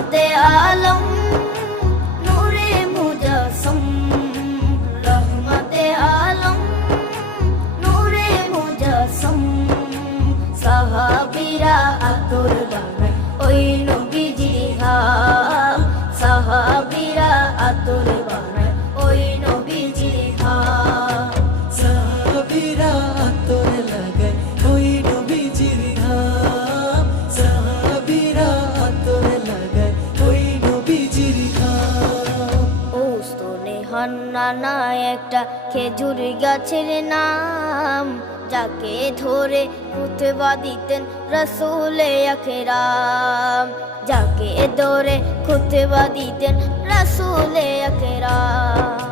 রহমতে আলম নূরে মুজাসসম, রহমতে আলম নূরে মুজাসসম। সাহাবীরা আতর বানায় ওই নবীজির ঘাম, সাহাবীরা আতর বানায় ওই নবীজির ঘাম। সাহাবীরা আতর লাগায় ওই নবীজির ঘাম, সাহাবীরা আতর লাগায় ওই নবীজির ঘাম। ওস্তনে হান্নানা একটা খেজুর গাছের নাম, যাকে ধরে খুতবা দিতেন রাসূলে আকরাম, যাকে ধরে খুতবা দিতেন রাসূলে আকরাম।